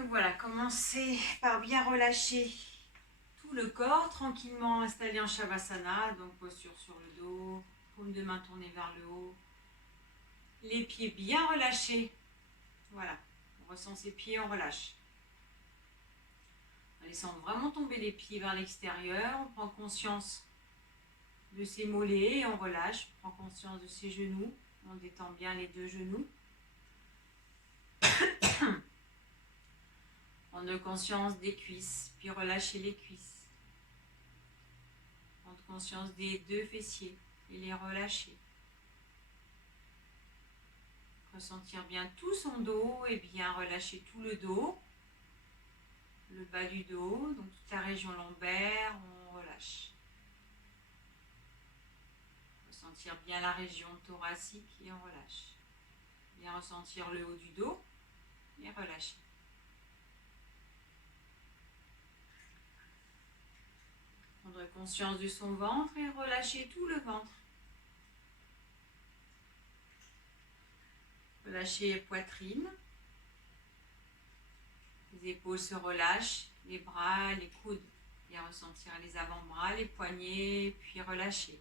Donc voilà, commencez par bien relâcher tout le corps, tranquillement installé en Shavasana, donc posture sur le dos, paume de main tournée vers le haut, les pieds bien relâchés. Voilà, on ressent ses pieds, on relâche. On laisse vraiment tomber les pieds vers l'extérieur, on prend conscience de ses mollets et on relâche, on prend conscience de ses genoux, on détend bien les deux genoux. Prendre conscience des cuisses, puis relâcher les cuisses. Prendre conscience des deux fessiers et les relâcher. Ressentir bien tout son dos et bien relâcher tout le dos. Le bas du dos, donc toute la région lombaire, on relâche. Ressentir bien la région thoracique et on relâche. Bien ressentir le haut du dos et relâcher. Prendre conscience de son ventre et relâcher tout le ventre. Relâcher poitrine. Les épaules se relâchent, les bras, les coudes. Bien ressentir les avant-bras, les poignets, puis relâcher.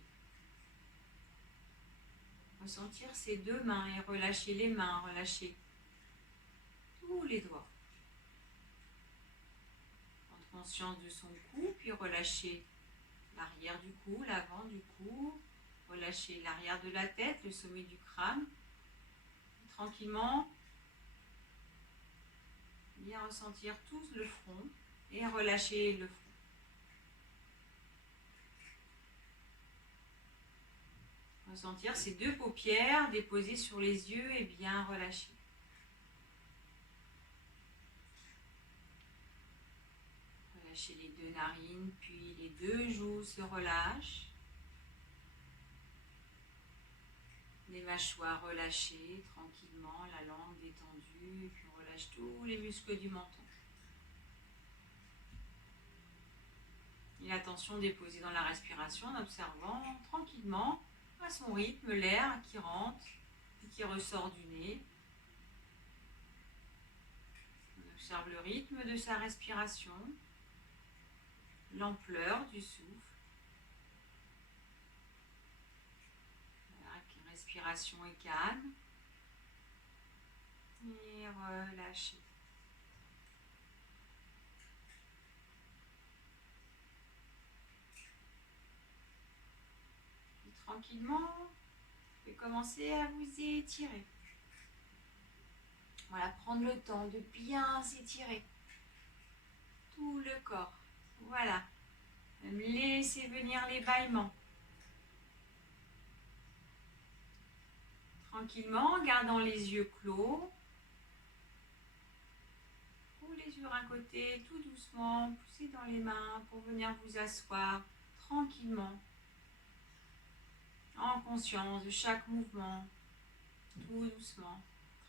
Ressentir ses deux mains et relâcher les mains, relâcher tous les doigts. Prendre conscience de son cou, puis relâcher l'arrière du cou, l'avant du cou. Relâcher l'arrière de la tête, le sommet du crâne. Tranquillement, bien ressentir tout le front et relâcher le front. Ressentir ces deux paupières déposées sur les yeux et bien relâcher. Relâchez les deux narines, puis les deux joues se relâchent. Les mâchoires relâchées tranquillement, la langue détendue, et puis on relâche tous les muscles du menton. Et l'attention déposée dans la respiration en observant tranquillement à son rythme l'air qui rentre et qui ressort du nez. On observe le rythme de sa respiration, l'ampleur du souffle. Voilà, la respiration est calme. Et relâchez. Et tranquillement, vous pouvez commencer à vous étirer. Voilà, prendre le temps de bien s'étirer. Tout le corps. Voilà. Même laisser venir les bâillements. Tranquillement, en gardant les yeux clos. Ou les yeux d'un côté, tout doucement, poussez dans les mains pour venir vous asseoir tranquillement. En conscience de chaque mouvement. Tout doucement,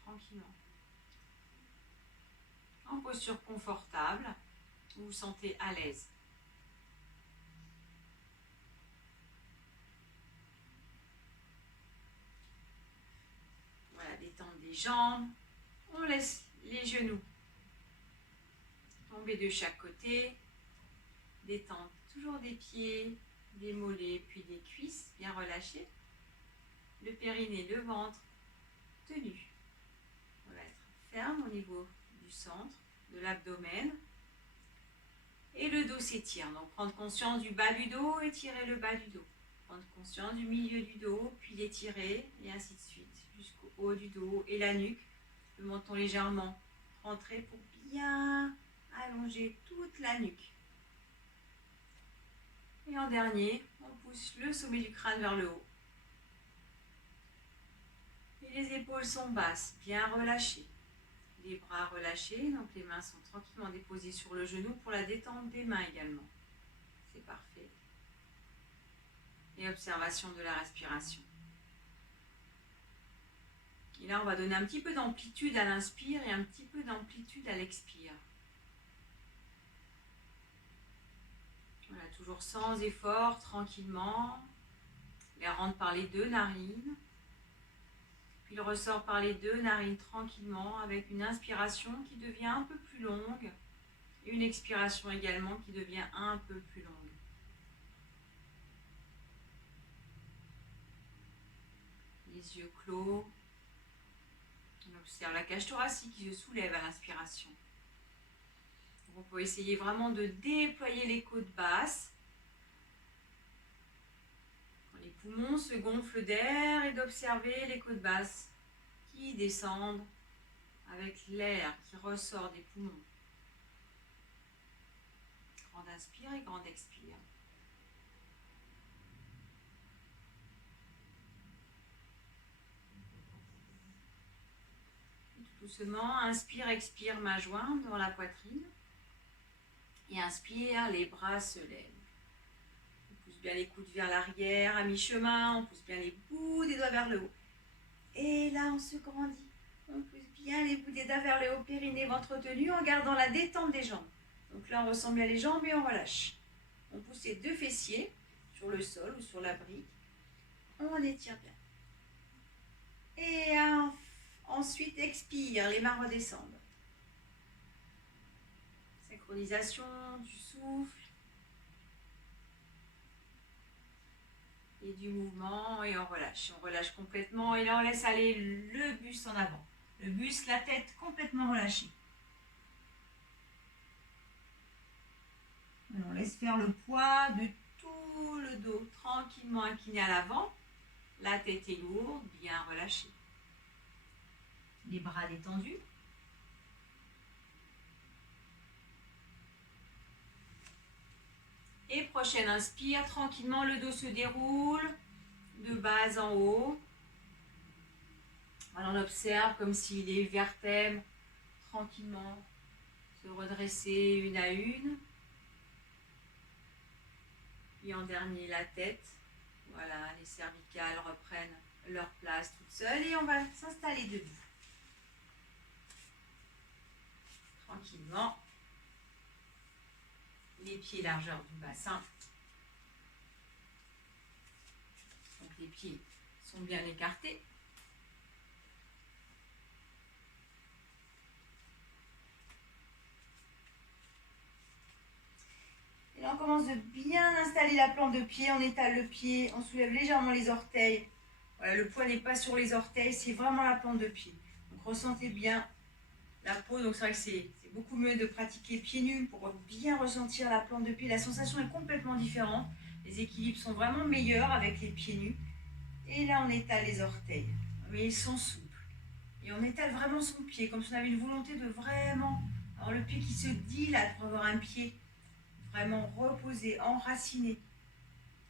tranquillement. En posture confortable, vous vous sentez à l'aise. Voilà, détendre des jambes. On laisse les genoux tomber de chaque côté. Détendre toujours des pieds, des mollets, puis des cuisses bien relâchées. Le périnée, le ventre tenu. On va être ferme au niveau du centre, de l'abdomen. Et le dos s'étire. Donc prendre conscience du bas du dos, étirer le bas du dos. Prendre conscience du milieu du dos, puis l'étirer, et ainsi de suite, jusqu'au haut du dos et la nuque. Le menton légèrement rentré pour bien allonger toute la nuque. Et en dernier, on pousse le sommet du crâne vers le haut. Et les épaules sont basses, bien relâchées. Les bras relâchés, donc les mains sont tranquillement déposées sur le genou pour la détente des mains également. C'est parfait. Et observation de la respiration. Et là, on va donner un petit peu d'amplitude à l'inspire et un petit peu d'amplitude à l'expire. Voilà, toujours sans effort, tranquillement. L'air rentre par les deux narines. Puis il ressort par les deux narines tranquillement avec une inspiration qui devient un peu plus longue et une expiration également qui devient un peu plus longue. Les yeux clos. On observe la cage thoracique qui se soulève à l'inspiration. On peut essayer vraiment de déployer les côtes basses. Les poumons se gonflent d'air et d'observer les côtes basses qui descendent avec l'air qui ressort des poumons. Grande inspire et grande expire. Et tout doucement, inspire, expire, main jointe devant la poitrine. Et inspire, les bras se lèvent. On pousse bien les coudes vers l'arrière, à mi-chemin, on pousse bien les bouts des doigts vers le haut. Et là, on se grandit. On pousse bien les bouts des doigts vers le haut, périnée, ventre tenu, en gardant la détente des jambes. Donc là, on ressent bien les jambes et on relâche. On pousse les deux fessiers sur le sol ou sur la brique. On étire bien. Et ensuite, expire, les mains redescendent. Synchronisation du souffle et du mouvement et on relâche complètement et là on laisse aller le buste en avant, le buste, la tête complètement relâchée. Et on laisse faire le poids de tout le dos tranquillement incliné à l'avant, la tête est lourde, bien relâchée, les bras détendus. Et prochaine inspire, tranquillement, le dos se déroule de bas en haut. Alors on observe comme si les vertèbres, tranquillement, se redresser une à une. Et en dernier, la tête. Voilà, les cervicales reprennent leur place toutes seules et on va s'installer debout. Tranquillement. Les pieds largeur du bassin. Donc les pieds sont bien écartés. Et là on commence de bien installer la plante de pied, on étale le pied, on soulève légèrement les orteils. Voilà, le poids n'est pas sur les orteils, c'est vraiment la plante de pied. Donc ressentez bien la peau, donc c'est vrai que c'est beaucoup mieux de pratiquer pieds nus pour bien ressentir la plante de pied. La sensation est complètement différente. Les équilibres sont vraiment meilleurs avec les pieds nus. Et là, on étale les orteils. Mais ils sont souples. Et on étale vraiment son pied, comme si on avait une volonté de vraiment avoir le pied qui se dilate pour avoir un pied vraiment reposé, enraciné.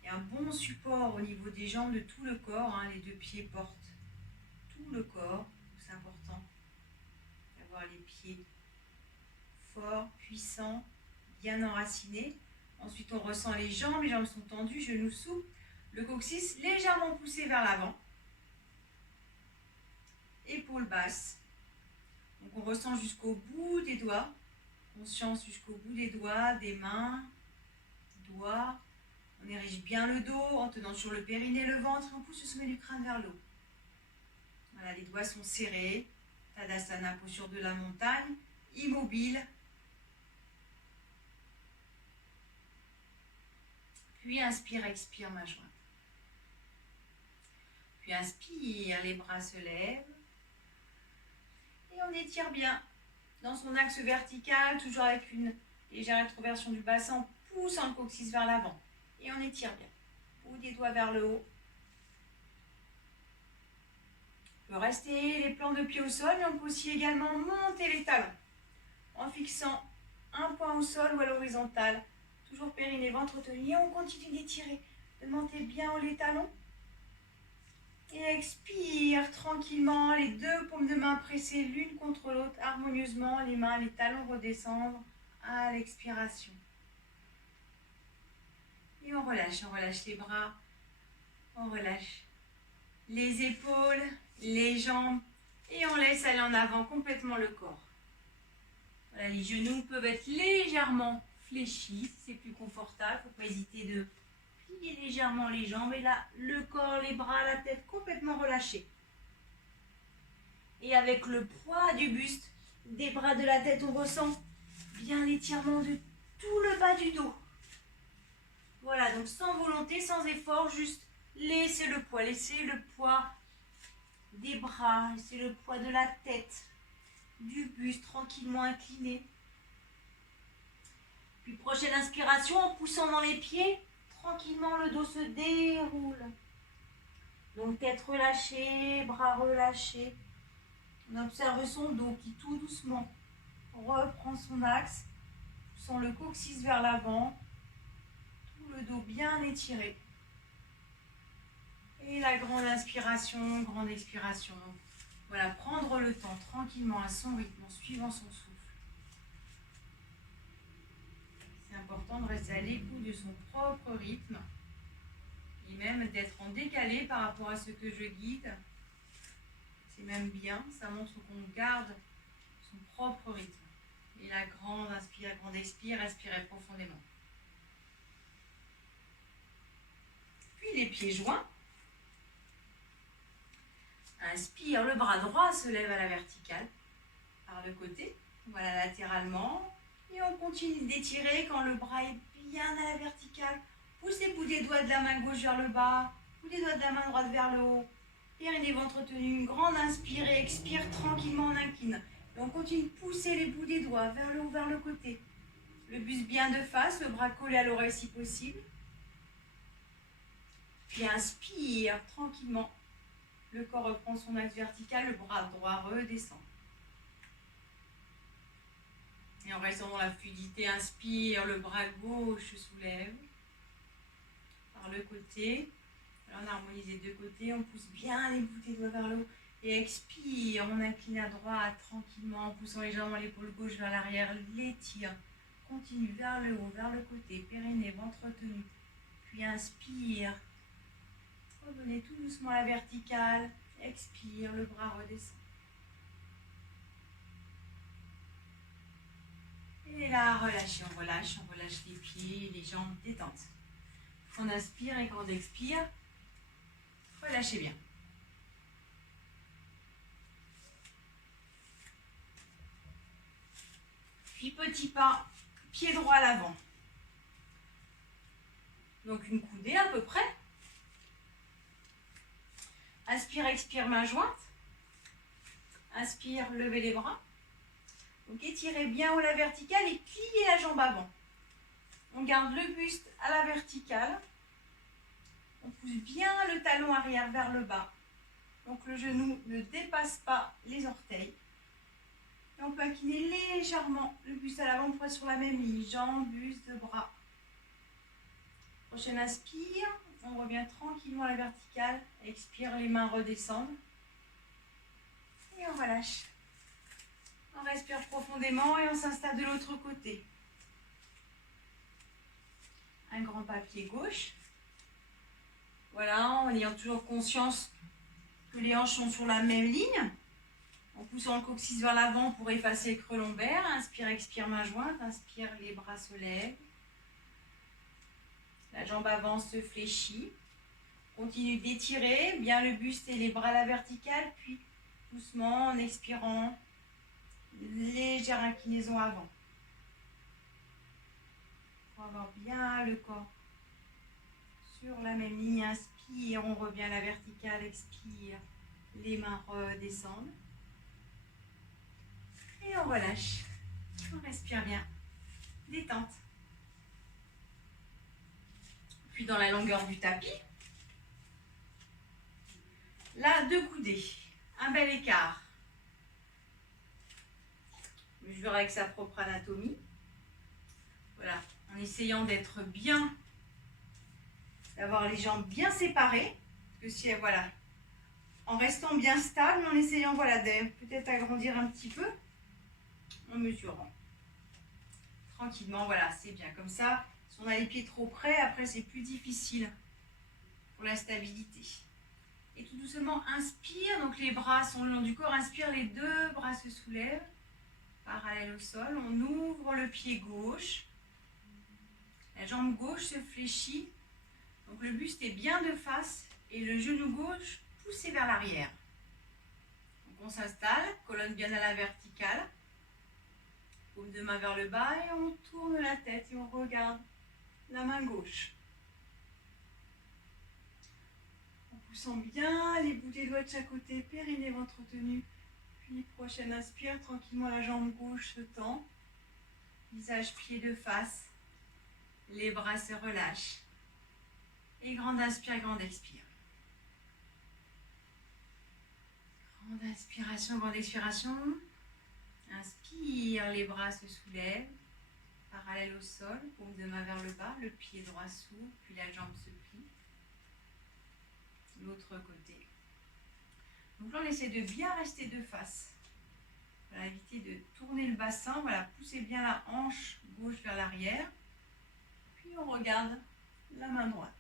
Et un bon support au niveau des jambes, de tout le corps. Hein. Les deux pieds portent tout le corps. C'est important d'avoir les pieds forts, puissants, bien enracinés. Ensuite, on ressent les jambes sont tendues, genoux souples, le coccyx légèrement poussé vers l'avant. Épaules basses. Donc on ressent jusqu'au bout des doigts, conscience jusqu'au bout des doigts, des mains, doigts. On érige bien le dos en tenant sur le périnée, le ventre, et on pousse le sommet du crâne vers le haut. Voilà, les doigts sont serrés. Tadasana, posture de la montagne, immobile. Puis inspire, expire, main jointe. Puis inspire, les bras se lèvent. Et on étire bien dans son axe vertical, toujours avec une légère rétroversion du bassin, poussant le coccyx vers l'avant. Et on étire bien. Bout des doigts vers le haut. On peut rester les plans de pied au sol, mais on peut aussi également monter les talons en fixant un point au sol ou à l'horizontale. Toujours périnée, ventre tenu. Et on continue d'étirer, de monter bien les talons. Et expire tranquillement, les deux paumes de main pressées l'une contre l'autre, harmonieusement, les mains, les talons redescendent à l'expiration. Et on relâche les bras, on relâche les épaules, les jambes, et on laisse aller en avant complètement le corps. Voilà, les genoux peuvent être légèrement fléchis, si c'est plus confortable, il ne faut pas hésiter de plier légèrement les jambes, et là, le corps, les bras, la tête complètement relâchés. Et avec le poids du buste, des bras, de la tête, on ressent bien l'étirement de tout le bas du dos. Voilà, donc sans volonté, sans effort, juste laissez le poids des bras, laissez le poids de la tête, du buste tranquillement incliné. Puis prochaine inspiration, en poussant dans les pieds, tranquillement le dos se déroule. Donc tête relâchée, bras relâchés. On observe son dos qui tout doucement reprend son axe, poussant le coccyx vers l'avant, tout le dos bien étiré. Et la grande inspiration, grande expiration. Voilà, prendre le temps tranquillement à son rythme, en suivant son souffle. C'est important de rester à l'écoute de son propre rythme et même d'être en décalé par rapport à ce que je guide. C'est même bien, ça montre qu'on garde son propre rythme. Et la grande inspire, grande expire, respirez profondément. Puis les pieds joints. Inspire, le bras droit se lève à la verticale, par le côté, voilà latéralement. Et on continue d'étirer quand le bras est bien à la verticale. Poussez les bouts des doigts de la main gauche vers le bas, bout des doigts de la main droite vers le haut. Périnée, ventre tenu, une grande inspire et expire tranquillement, on incline. Et on continue de pousser les bouts des doigts vers le haut, vers le côté. Le buste bien de face, le bras collé à l'oreille si possible. Puis inspire tranquillement. Le corps reprend son axe vertical, le bras droit redescend. Et en restant dans la fluidité, inspire, le bras gauche se soulève par le côté. Alors on harmonise les deux côtés, on pousse bien les bouts des doigts vers le haut. Et expire, on incline à droite tranquillement, en poussant légèrement l'épaule gauche vers l'arrière, l'étire. Continue vers le haut, vers le côté, périnée, ventre tenu. Puis inspire. Revenez tout doucement à la verticale. Expire, le bras redescend. Et là, relâchez, on relâche les pieds, les jambes, détente. On inspire et quand on expire, relâchez bien. Puis petit pas, pied droit à l'avant. Donc une coudée à peu près. Inspire, expire, main jointe. Inspire, levez les bras. Donc étirez bien haut la verticale et pliez la jambe avant. On garde le buste à la verticale. On pousse bien le talon arrière vers le bas. Donc le genou ne dépasse pas les orteils. Et on peut incliner légèrement le buste à l'avant pour être sur la même ligne. Jambes, buste, bras. Prochaine inspire. On revient tranquillement à la verticale. Expire, les mains redescendent. Et on relâche. On respire profondément et on s'installe de l'autre côté. Un grand pas pied gauche. Voilà, en ayant toujours conscience que les hanches sont sur la même ligne. En poussant le coccyx vers l'avant pour effacer le creux lombaire. Inspire, expire, main jointe. Inspire, les bras se lèvent. La jambe avant se fléchit. Continue d'étirer bien le buste et les bras à la verticale. Puis doucement, en expirant, légère inclinaison avant. Pour avoir bien le corps sur la même ligne. Inspire, on revient à la verticale. Expire, les mains redescendent. Et on relâche. On respire bien. Détente. Puis dans la longueur du tapis. Là, 2 coudées. Un bel écart. Mesure avec sa propre anatomie. Voilà. En essayant d'être bien, d'avoir les jambes bien séparées. Parce que si, voilà. En restant bien stable, en essayant, voilà, de peut-être agrandir un petit peu. En mesurant. Tranquillement, voilà, c'est bien. Comme ça, si on a les pieds trop près, après c'est plus difficile pour la stabilité. Et tout doucement, inspire. Donc les bras sont le long du corps. Inspire, les 2 bras se soulèvent. Parallèle au sol. On ouvre le pied gauche. La jambe gauche se fléchit. Donc le buste est bien de face. Et le genou gauche poussé vers l'arrière. Donc on s'installe, colonne bien à la verticale. Paume de main vers le bas et on tourne la tête et on regarde la main gauche. En poussant bien les bouts des doigts de chaque côté, périnée, ventre tenu. Puis prochaine inspire, tranquillement la jambe gauche se tend. Visage pied de face. Les bras se relâchent. Et grande inspire, grande expire. Grande inspiration, grande expiration. Inspire, les bras se soulèvent. Parallèle au sol, paume de main vers le bas, le pied droit s'ouvre, puis la jambe se plie. L'autre côté. Donc là, on essaie de bien rester de face. Voilà, éviter de tourner le bassin. Voilà, poussez bien la hanche gauche vers l'arrière. Puis on regarde la main droite.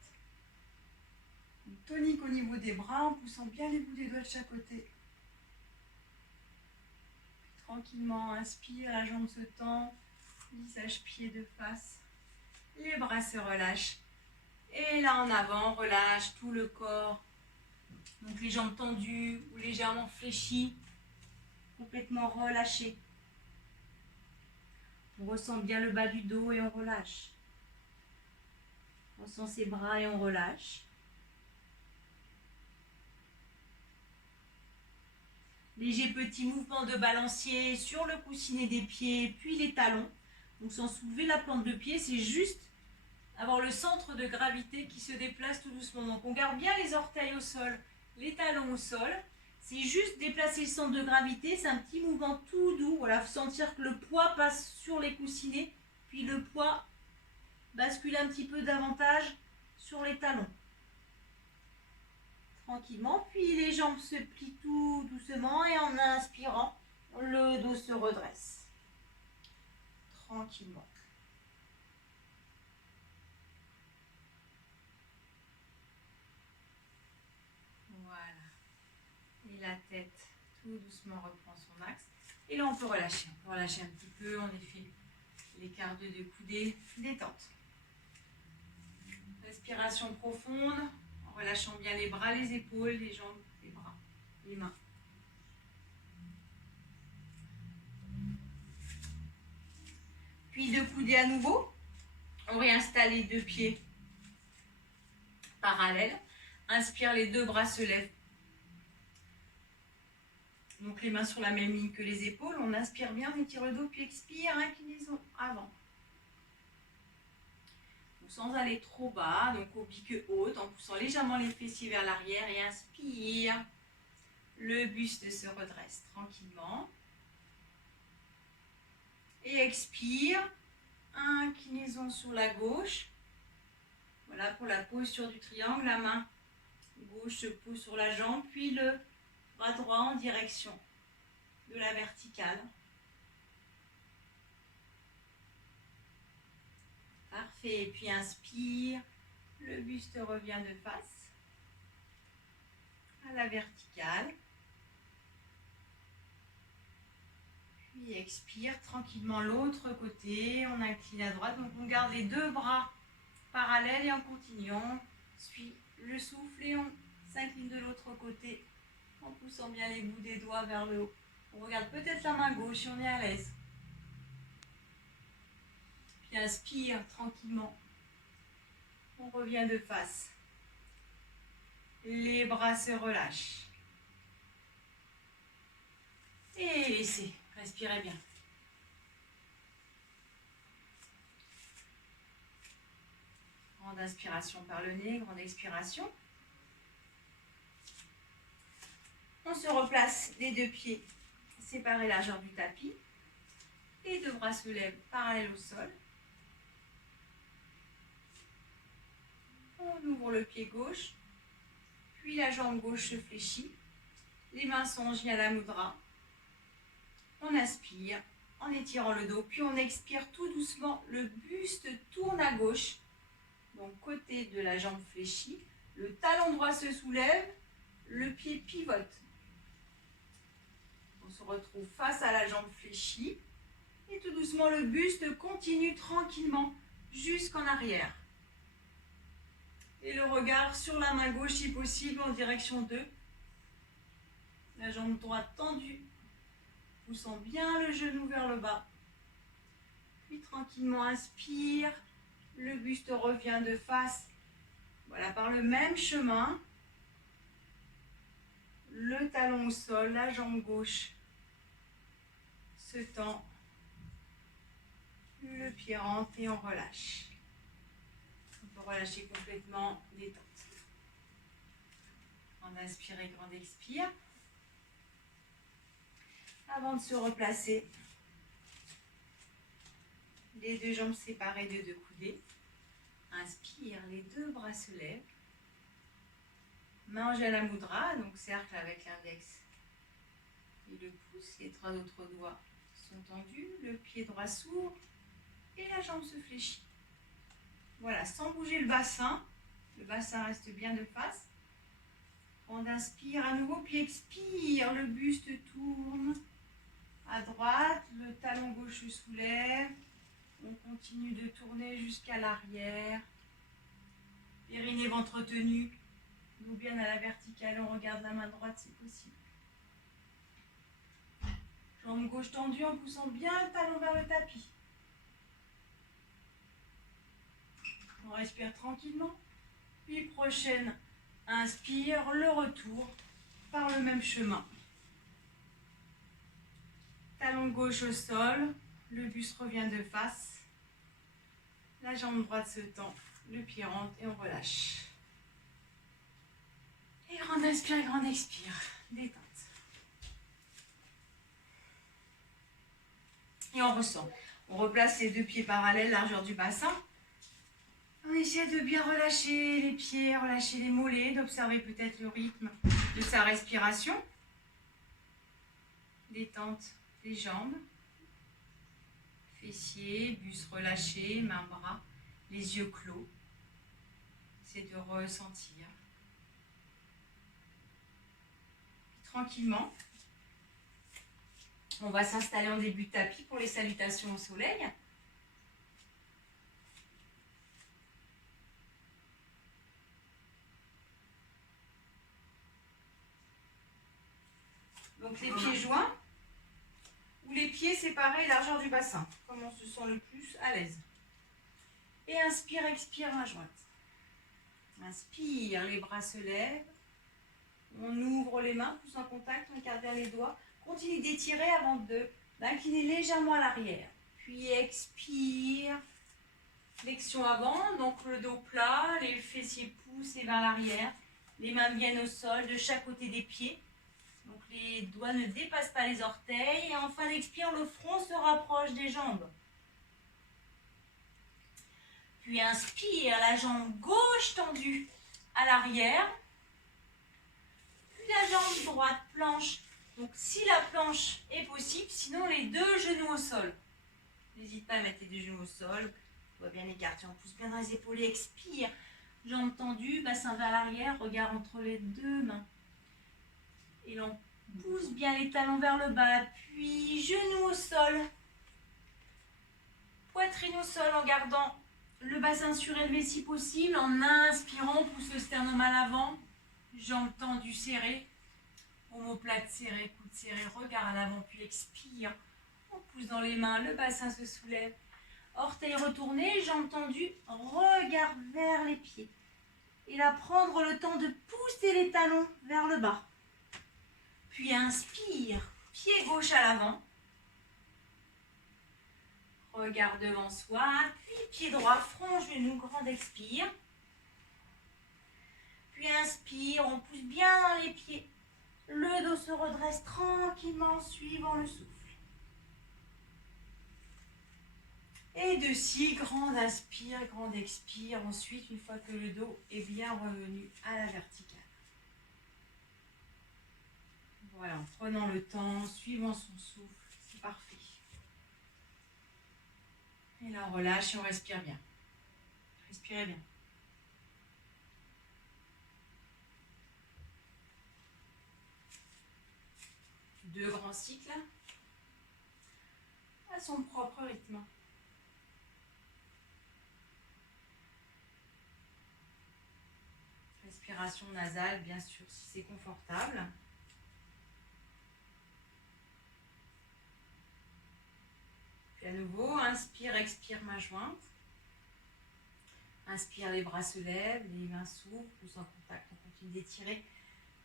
Une tonique au niveau des bras en poussant bien les bouts des doigts de chaque côté. Puis tranquillement, inspire, la jambe se tend. Visage pied de face. Les bras se relâchent. Et là en avant, on relâche tout le corps. Donc les jambes tendues ou légèrement fléchies. Complètement relâchées. On ressent bien le bas du dos et on relâche. On ressent ses bras et on relâche. Léger petit mouvement de balancier sur le coussinet des pieds, puis les talons. Donc sans soulever la plante de pied, c'est juste avoir le centre de gravité qui se déplace tout doucement. Donc on garde bien les orteils au sol, les talons au sol. C'est juste déplacer le centre de gravité, c'est un petit mouvement tout doux. Voilà, sentir que le poids passe sur les coussinets, puis le poids bascule un petit peu davantage sur les talons. Tranquillement, puis les jambes se plient tout doucement et en inspirant, le dos se redresse. Tranquillement. Voilà. Et la tête tout doucement reprend son axe. Et là on peut relâcher. On peut relâcher un petit peu, en effet, l'écart de deux coudées, détente. Respiration profonde, en relâchant bien les bras, les épaules, les jambes, les bras, les mains. Puis deux coudées à nouveau. On réinstalle les deux pieds parallèles. Inspire, les deux bras se lèvent. Donc les mains sur la même ligne que les épaules. On inspire bien, on étire le dos, puis expire, inclinaison avant. Donc sans aller trop bas, donc au pique haute, en poussant légèrement les fessiers vers l'arrière et inspire. Le buste se redresse tranquillement. Et expire. Inclinaison sur la gauche. Voilà pour la posture du triangle. La main gauche se pose sur la jambe, puis le bras droit en direction de la verticale. Parfait. Et puis inspire. Le buste revient de face à la verticale. Puis expire tranquillement l'autre côté. On incline à droite. Donc on garde les deux bras parallèles et en continuant. Suit le souffle et on s'incline de l'autre côté en poussant bien les bouts des doigts vers le haut. On regarde peut-être la main gauche si on est à l'aise. Puis inspire tranquillement. On revient de face. Les bras se relâchent. Et laissez. Respirez bien. Grande inspiration par le nez, grande expiration. On se replace les deux pieds séparés largeur du tapis. Les deux bras se lèvent parallèles au sol. On ouvre le pied gauche, puis la jambe gauche se fléchit. Les mains sont en Jnana Mudra. On inspire en étirant le dos, puis on expire tout doucement. Le buste tourne à gauche, donc côté de la jambe fléchie. Le talon droit se soulève, le pied pivote. On se retrouve face à la jambe fléchie. Et tout doucement, le buste continue tranquillement jusqu'en arrière. Et le regard sur la main gauche, si possible, en direction de La jambe droite tendue, poussant bien le genou vers le bas. Puis tranquillement inspire, le buste revient de face. Voilà, par le même chemin, le talon au sol, la jambe gauche se tend, le pied rentre et on relâche. On peut relâcher complètement, détente. On inspire et grand expire. Avant de se replacer, les deux jambes séparées de deux coudées. Inspire, les deux bras se lèvent. Main en Jala Mudra, donc cercle avec l'index et le pouce. Les trois autres doigts sont tendus, le pied droit s'ouvre et la jambe se fléchit. Voilà, sans bouger le bassin reste bien de face. On inspire à nouveau, puis expire, le buste tourne à droite, le talon gauche se soulève. On continue de tourner jusqu'à l'arrière. Périnée, ventre tenu. Nous bien à la verticale, on regarde la main droite si possible. Jambe gauche tendue en poussant bien le talon vers le tapis. On respire tranquillement. Puis prochaine, inspire, le retour par le même chemin. Talon gauche au sol, le buste revient de face. La jambe droite se tend, le pied rentre et on relâche. Et grand inspire, grand expire. Détente. Et on ressent. On replace les deux pieds parallèles, largeur du bassin. On essaie de bien relâcher les pieds, relâcher les mollets, d'observer peut-être le rythme de sa respiration. Détente des jambes. Fessiers, buste relâché, mains, bras, les yeux clos. C'est de ressentir. Tranquillement, on va s'installer en début de tapis pour les salutations au soleil. Donc les pieds joints ou les pieds séparés, largeur du bassin, comme on se sent le plus à l'aise. Et inspire, expire, main jointe. Inspire, les bras se lèvent. On ouvre les mains, pouce en contact, on garde bien les doigts. Continue d'étirer avant d'incliner légèrement à l'arrière. Puis expire. Flexion avant, donc le dos plat, les fessiers poussés vers l'arrière. Les mains viennent au sol de chaque côté des pieds. Donc les doigts ne dépassent pas les orteils. Et en fin d'expire, le front se rapproche des jambes. Puis inspire, la jambe gauche tendue à l'arrière. La jambe droite planche, donc si la planche est possible, sinon les deux genoux au sol. N'hésite pas à mettre les deux genoux au sol, on va bien écarter, on pousse bien dans les épaules, expire, jambes tendues, bassin vers l'arrière, regard entre les deux mains. Et l'on pousse bien les talons vers le bas, puis genoux au sol, poitrine au sol en gardant le bassin surélevé si possible, en inspirant, on pousse le sternum à l'avant. Jambes tendues, serrées, omoplate serrée, coude serré, regard à l'avant, puis expire. On pousse dans les mains, le bassin se soulève. Orteils retournés, jambes tendues, regard vers les pieds. Et là, prendre le temps de pousser les talons vers le bas. Puis inspire, pied gauche à l'avant. Regard devant soi, puis pied droit, front, genou, grand expire. Puis inspire, on pousse bien dans les pieds. Le dos se redresse tranquillement en suivant le souffle. Et de si, grand inspire, grand expire. Ensuite, une fois que le dos est bien revenu à la verticale. Voilà, en prenant le temps, suivant son souffle, c'est parfait. Et là, on relâche et on respire bien. Respirez bien. Deux grands cycles à son propre rythme. Respiration nasale, bien sûr, si c'est confortable. À nouveau, inspire, expire, main jointe. Inspire, les bras se lèvent, les mains s'ouvrent, pouce en contact. On continue d'étirer.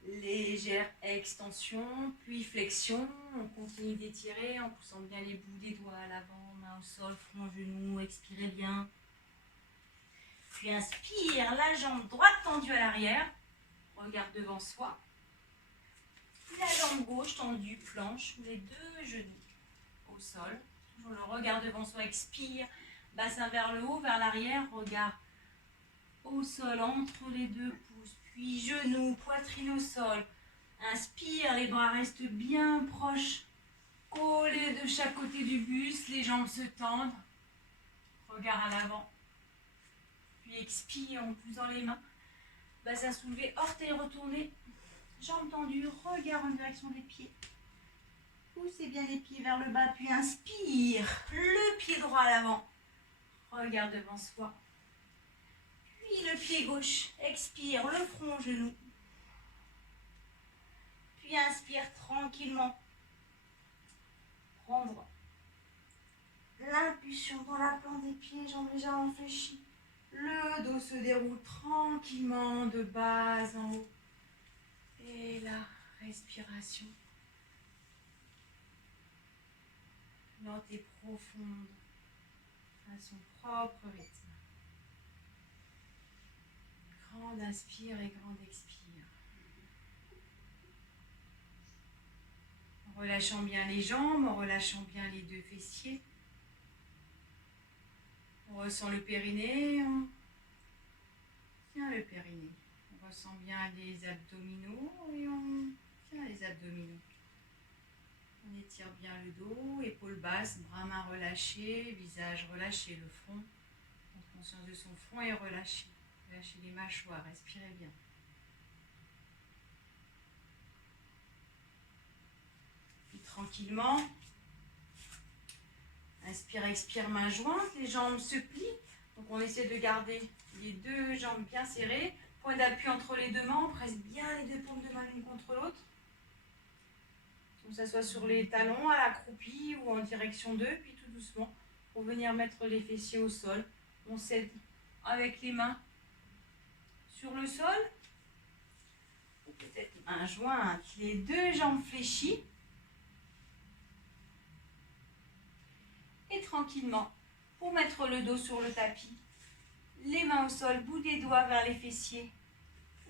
Légère extension, puis flexion. On continue d'étirer en poussant bien les bouts des doigts à l'avant, main au sol, front, genou. Expirez bien. Puis inspire, la jambe droite tendue à l'arrière. Regard devant soi. La jambe gauche tendue, planche, les deux genoux au sol. Toujours le regard devant soi, expire. Bassin vers le haut, vers l'arrière, regard au sol, entre les deux pouces. Puis genoux, poitrine au sol. Inspire, les bras restent bien proches. Collés de chaque côté du buste, les jambes se tendent. Regard à l'avant. Puis expire en poussant les mains. Bassin soulevé, orteils retournés. Jambes tendues, regard en direction des pieds. Poussez bien les pieds vers le bas, puis inspire. Le pied droit à l'avant. Regard devant soi. Puis le pied gauche. Expire, le front, genou. Puis inspire tranquillement. Prendre l'impulsion dans la plante des pieds, jambes légèrement fléchies. Le dos se déroule tranquillement de bas en haut. Et la respiration lente et profonde à son propre rythme. Grande inspire et grande expire. En relâchant bien les jambes, en relâchant bien les deux fessiers. On ressent le périnée, on tient le périnée. On ressent bien les abdominaux et on tient les abdominaux. On étire bien le dos, épaules basses, bras mains relâchés, visage relâché, le front. Prendre conscience de son front et relâcher. Relâchez les mâchoires, respirez bien. Puis tranquillement, inspire, expire, main jointe, les jambes se plient. Donc on essaie de garder les deux jambes bien serrées. Point d'appui entre les deux mains, on presse bien les deux paumes de main l'une contre l'autre. On s'assoit sur les talons à l'accroupi ou en direction d'eux, puis tout doucement, pour venir mettre les fessiers au sol. On s'aide avec les mains sur le sol, ou peut-être main jointe, les deux jambes fléchies. Et tranquillement, pour mettre le dos sur le tapis, les mains au sol, bout des doigts vers les fessiers,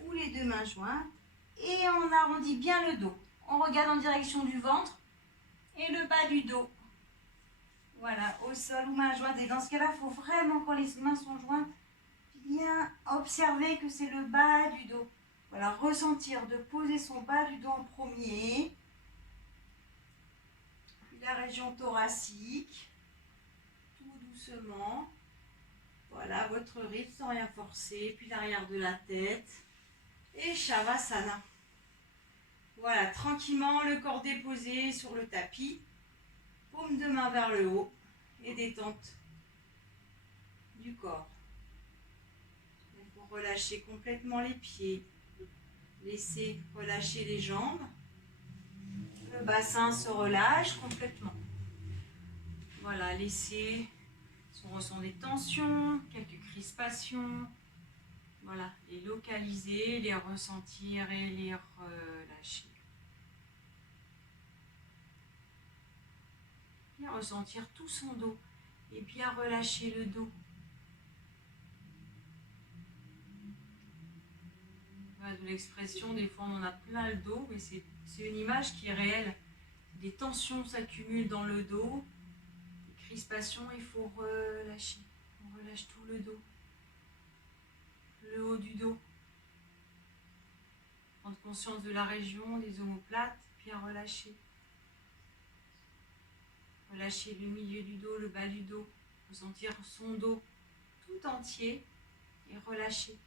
ou les deux mains jointes, et on arrondit bien le dos. On regarde en direction du ventre et le bas du dos. Voilà, au sol ou main jointe. Et dans ce cas-là, il faut vraiment, quand les mains sont jointes, bien observer que c'est le bas du dos. Voilà, ressentir de poser son bas du dos en premier. Puis la région thoracique, tout doucement. Voilà, votre rythme sans rien forcer. Puis l'arrière de la tête. Et Shavasana. Voilà, tranquillement, le corps déposé sur le tapis. Paume de main vers le haut. Et détente du corps. Pour relâcher complètement les pieds. Laissez relâcher les jambes. Le bassin se relâche complètement. Voilà, laissez, si on ressent des tensions, quelques crispations, voilà, les localiser, les ressentir et les relâcher. Bien ressentir tout son dos et bien relâcher le dos. Voilà, de l'expression, des fois on en a plein le dos, mais c'est une image qui est réelle. Des tensions s'accumulent dans le dos, des crispations, il faut relâcher. On relâche tout le dos, le haut du dos. Prendre conscience de la région, des omoplates, puis à relâcher. Relâcher le milieu du dos, le bas du dos. Ressentir son dos tout entier et relâcher.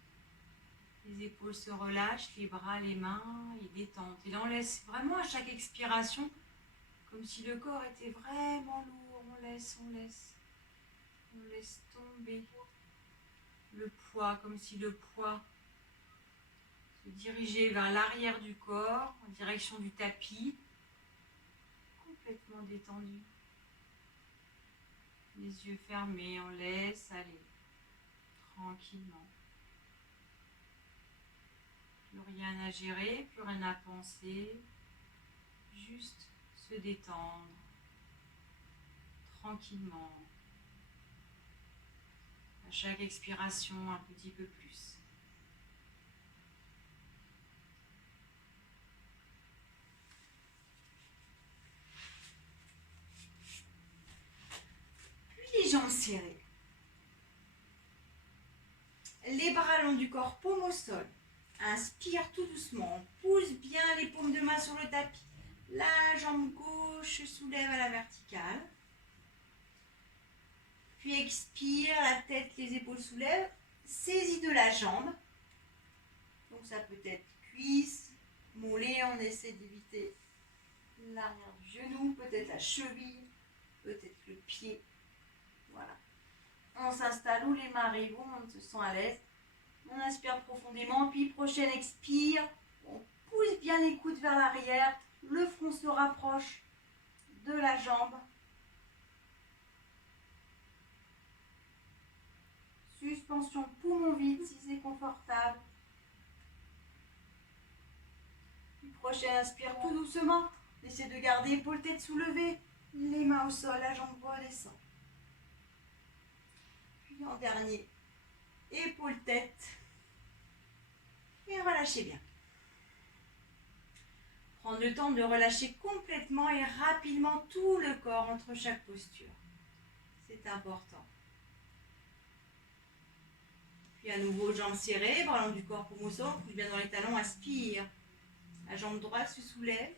Les épaules se relâchent, les bras, les mains et détente. Et là, on laisse vraiment à chaque expiration, comme si le corps était vraiment lourd. On laisse tomber le poids, comme si le poids se dirigeait vers l'arrière du corps, en direction du tapis, complètement détendu. Les yeux fermés, on laisse aller tranquillement. Plus rien à gérer, plus rien à penser. Juste se détendre tranquillement. À chaque expiration, un petit peu plus. Puis les jambes serrées. Les bras long du corps, paume au sol. Inspire tout doucement. On pousse bien les paumes de main sur le tapis. La jambe gauche se soulève à la verticale. Puis expire, la tête, les épaules soulèvent. Saisie de la jambe. Donc ça peut être cuisse, mollet, on essaie d'éviter l'arrière du genou, peut-être la cheville, peut-être le pied. Voilà. On s'installe où les mains arrivent, où on se sent à l'aise. On inspire profondément, puis prochaine expire. On pousse bien les coudes vers l'arrière. Le front se rapproche de la jambe. Suspension poumon vide si c'est confortable. Puis prochaine inspire tout doucement. Essayez de garder épaule tête soulevée. Les mains au sol, la jambe redescend. Puis en dernier, épaule tête. Et relâchez bien. Prendre le temps de relâcher complètement et rapidement tout le corps entre chaque posture. C'est important. Puis à nouveau, jambes serrées, bras long du corps, paume au sol, pousse bien dans les talons, inspire. La jambe droite se soulève.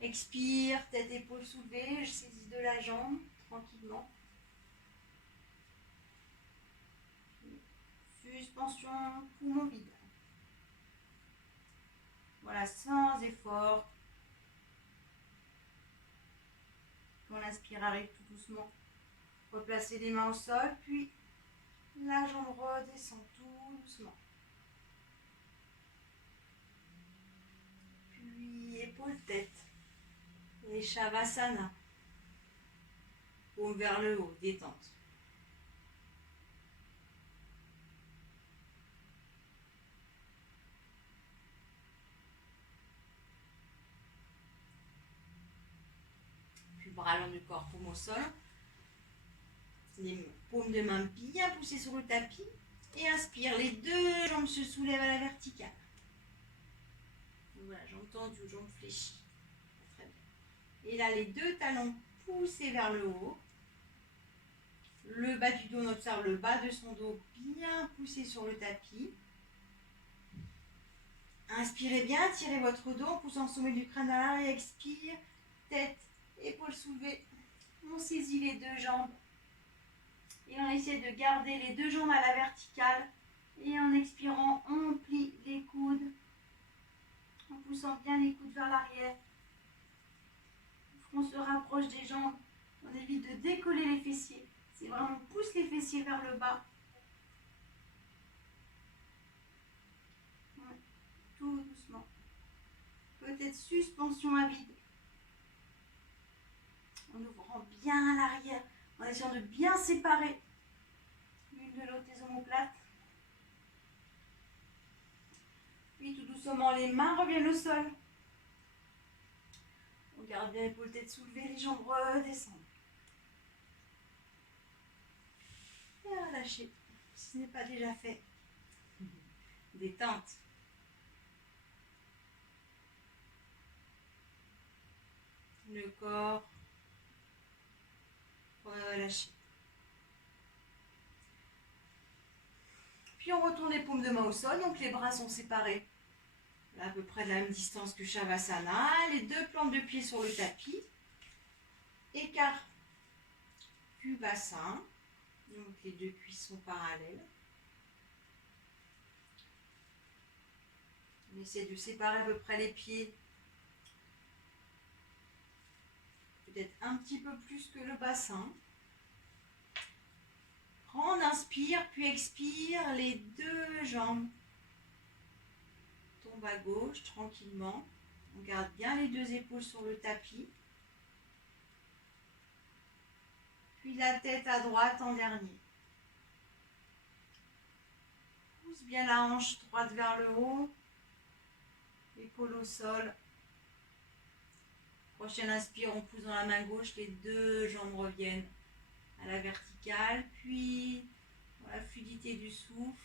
Expire, tête, épaule soulevée, je saisis de la jambe, tranquillement. Suspension, poumon vide. Voilà, sans effort. On inspire, arrive tout doucement. Replacez les mains au sol, puis la jambe redescend tout doucement. Puis épaule, tête. Et Shavasana. Paume vers le haut, détente. Puis bras long du corps, paume au sol. Les paumes de main bien poussées sur le tapis. Et inspire, les deux jambes se soulèvent à la verticale. Voilà, jambes tendues, jambes fléchies. Très bien. Et là, les deux talons poussés vers le haut. Le bas du dos, on observe le bas de son dos bien poussé sur le tapis. Inspirez bien, tirez votre dos en poussant le sommet du crâne à l'arrière. Expire, tête, épaules soulevées. On saisit les deux jambes. Et on essaie de garder les deux jambes à la verticale. Et en expirant, on plie les coudes. En poussant bien les coudes vers l'arrière. On se rapproche des jambes. On évite de décoller les fessiers. C'est vraiment on pousse les fessiers vers le bas. Ouais, tout doucement. Peut-être suspension à vide. En ouvrant bien à l'arrière. En essayant de bien séparer l'une de l'autre les omoplates. Puis tout doucement, les mains reviennent au sol. On garde bien l'épaule tête soulevée, les jambes redescendent. Et relâchez, si ce n'est pas déjà fait. Détente. Le corps relâché. Puis on retourne les paumes de main au sol, donc les bras sont séparés. Là, à peu près de la même distance que Shavasana. Les deux plantes de pied sur le tapis. Écart du bassin. Donc les deux cuisses sont parallèles. On essaie de séparer à peu près les pieds. Peut-être un petit peu plus que le bassin. Prendre, inspire, puis expire les deux jambes. Tombe à gauche tranquillement. On garde bien les deux épaules sur le tapis. Puis la tête à droite en dernier. Pousse bien la hanche droite vers le haut. Épaule au sol. Prochaine inspire, on pousse dans la main gauche, les deux jambes reviennent à la verticale. Puis, dans la fluidité du souffle,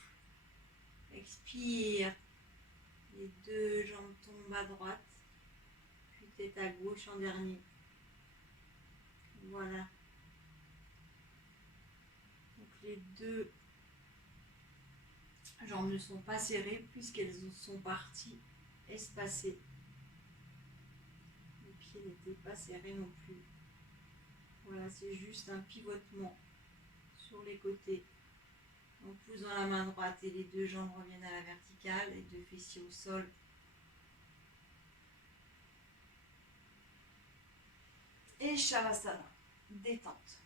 expire. Les deux jambes tombent à droite. Puis tête à gauche en dernier. Voilà. Donc les deux jambes ne sont pas serrées puisqu'elles sont parties espacées. Les pieds n'étaient pas serrés non plus. Voilà, c'est juste un pivotement sur les côtés. On pousse dans la main droite et les deux jambes reviennent à la verticale, les deux fessiers au sol. Et Shavasana, détente.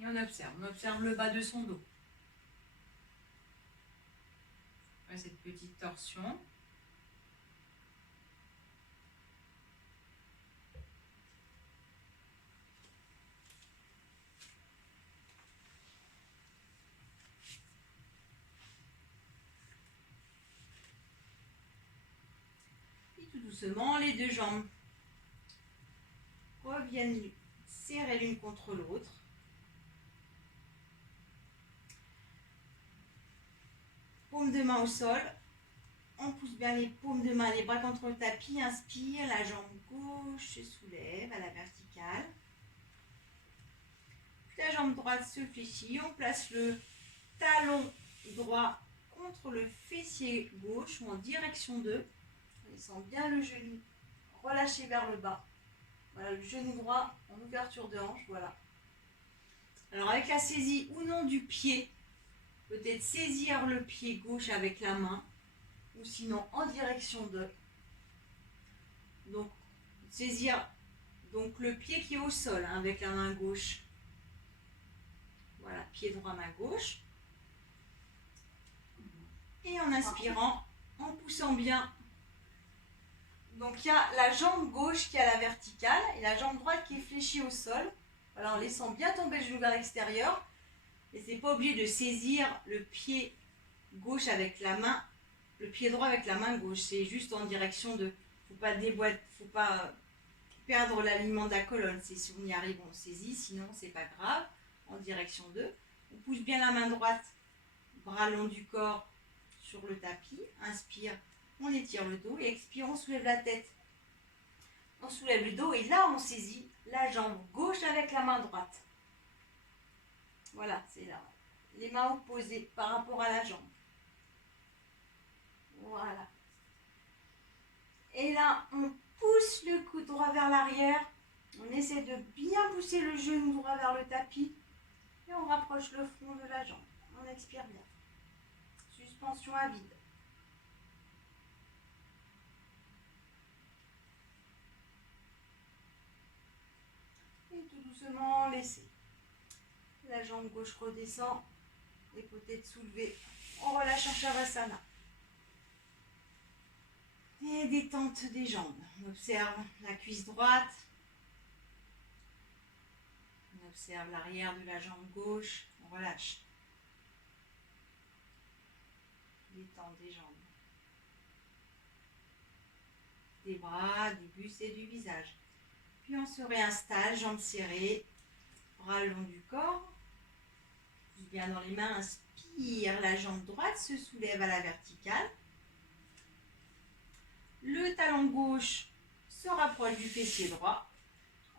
Et on observe le bas de son dos. Cette petite torsion. Et tout doucement, les deux jambes reviennent serrer l'une contre l'autre. Paume de main au sol. On pousse bien les paumes de main, les bras contre le tapis. Inspire, la jambe gauche se soulève à la verticale. Puis la jambe droite se fléchit. On place le talon droit contre le fessier gauche ou en direction d'eux. On descend bien le genou relâché vers le bas. Voilà, le genou droit en ouverture de hanche. Voilà. Alors avec la saisie ou non du pied, peut-être saisir le pied gauche avec la main. Ou sinon en direction d'eux. Donc, saisir le pied qui est au sol hein, avec la main gauche. Voilà, pied droit, main gauche. Et en inspirant, en poussant bien. Donc, il y a la jambe gauche qui est à la verticale et la jambe droite qui est fléchie au sol. Voilà, en laissant bien tomber le genou vers l'extérieur. Et c'est pas obligé de saisir le pied gauche avec la main. Le pied droit avec la main gauche, c'est juste en direction de... Faut pas perdre l'alignement de la colonne. C'est si on y arrive, on saisit, sinon c'est pas grave. En direction d'eux. On pousse bien la main droite, bras long du corps sur le tapis. Inspire, on étire le dos et expire, on soulève la tête. On soulève le dos et là on saisit la jambe gauche avec la main droite. Voilà, c'est là. Les mains opposées par rapport à la jambe. Voilà. Et là, on pousse le coude droit vers l'arrière. On essaie de bien pousser le genou droit vers le tapis. Et on rapproche le front de la jambe. On expire bien. Suspension à vide. Et tout doucement, laissez. La jambe gauche redescend. Les côtés soulevés. On relâche en Shavasana. Et détente des jambes. On observe la cuisse droite. On observe l'arrière de la jambe gauche. On relâche. Détente des jambes. Des bras, des bustes et du visage. Puis on se réinstalle, jambes serrées, bras le long du corps. Pousse bien dans les mains, inspire. La jambe droite se soulève à la verticale. Le talon gauche se rapproche du fessier droit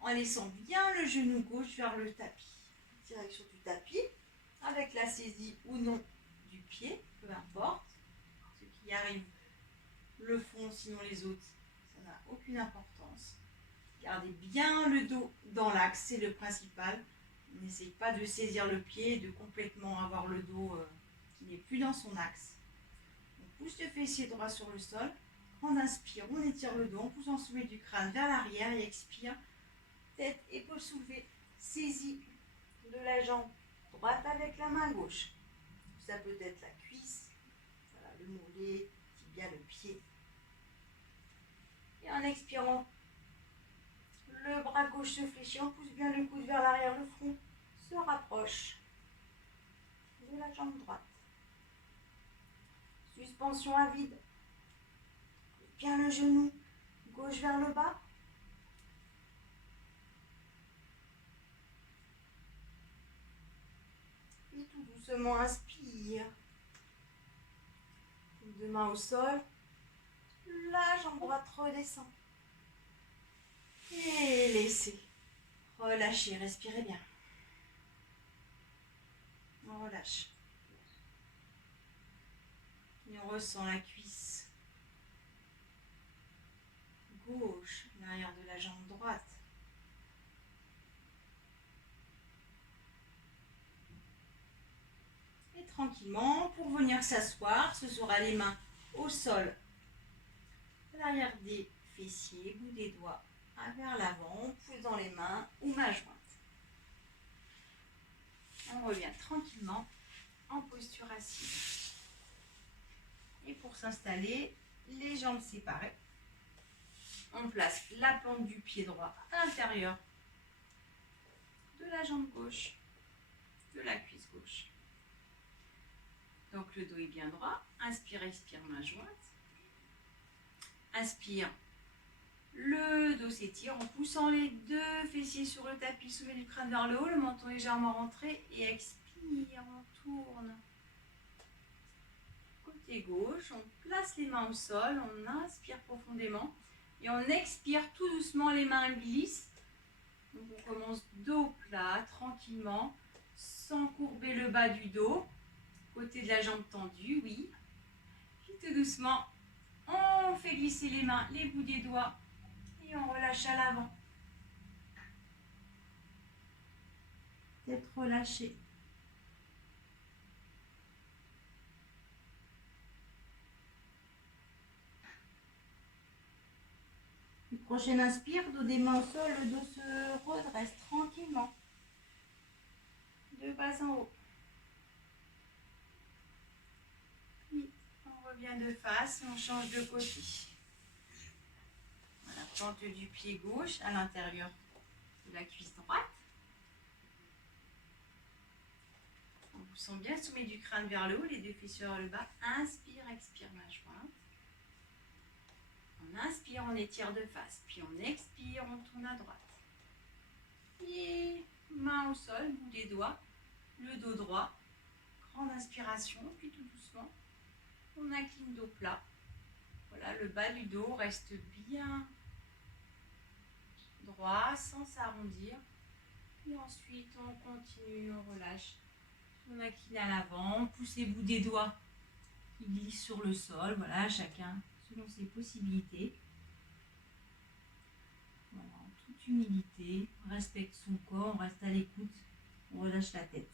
en laissant bien le genou gauche vers le tapis. Direction du tapis avec la saisie ou non du pied, peu importe. Ceux qui y arrivent le font, sinon les autres, ça n'a aucune importance. Gardez bien le dos dans l'axe, c'est le principal. N'essayez pas de saisir le pied, de complètement avoir le dos qui n'est plus dans son axe. On pousse le fessier droit sur le sol. On inspire, on étire le dos, on pousse en sommet du crâne vers l'arrière et expire. Tête, épaules soulevées, saisie de la jambe droite avec la main gauche. Ça peut être la cuisse, voilà, le mollet, tibia, le pied. Et en expirant, le bras gauche gauche se fléchit, on pousse bien le coude vers l'arrière, le front se rapproche de la jambe droite. Suspension à vide. Bien le genou gauche vers le bas. Et tout doucement inspire. Deux mains au sol. La jambe droite redescend. Et laissez. Relâchez, respirez bien. On relâche. Et on ressent la cuisse gauche, l'arrière de la jambe droite. Et tranquillement, pour venir s'asseoir, ce sera les mains au sol, l'arrière des fessiers, bout des doigts vers l'avant, on pousse dans les mains ou main jointe. On revient tranquillement en posture assise. Et pour s'installer, les jambes séparées, on place la plante du pied droit à l'intérieur de la jambe gauche, de la cuisse gauche. Donc le dos est bien droit. Inspire, expire, main jointe. Inspire. Le dos s'étire en poussant les deux fessiers sur le tapis, sommet du crâne vers le haut, le menton légèrement rentré et expire, on tourne. Côté gauche, on place les mains au sol, on inspire profondément et on expire tout doucement, les mains glissent. Donc on commence dos plat, tranquillement, sans courber le bas du dos, côté de la jambe tendue, oui. Puis tout doucement, on fait glisser les mains, les bouts des doigts. Et on relâche à l'avant. Tête relâchée. Puis prochaine inspire, dos des mains au sol, le dos se redresse tranquillement. De bas en haut. Puis on revient de face et on change de côté. Voilà, plante du pied gauche à l'intérieur de la cuisse droite. On vous sent bien, sommet du crâne vers le haut, les deux fessiers vers le bas. Inspire, expire, main jointe. On inspire, on étire de face. Puis on expire, on tourne à droite. Et main au sol, bout des doigts, le dos droit. Grande inspiration, puis tout doucement, on incline dos plat. Voilà, le bas du dos reste bien droit, sans s'arrondir. Et ensuite, on continue, on relâche. On incline à l'avant, on pousse les bouts des doigts qui glissent sur le sol. Voilà, chacun selon ses possibilités. Voilà, en toute humilité, on respecte son corps, on reste à l'écoute, on relâche la tête.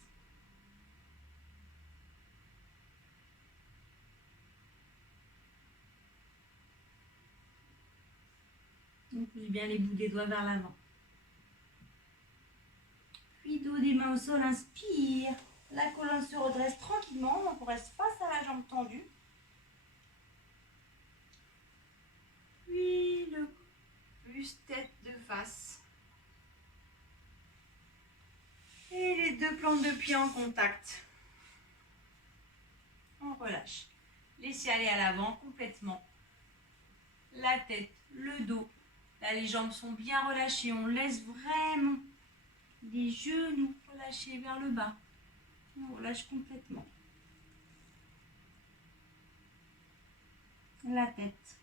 On pousse bien les bouts des doigts vers l'avant. Puis dos des mains au sol, inspire. La colonne se redresse tranquillement, donc on reste face à la jambe tendue. Puis le buste tête de face. Et les deux plantes de pied en contact. On relâche. Laissez aller à l'avant complètement. La tête, le dos. Là, les jambes sont bien relâchées. On laisse vraiment les genoux relâchés vers le bas. On relâche complètement. La tête.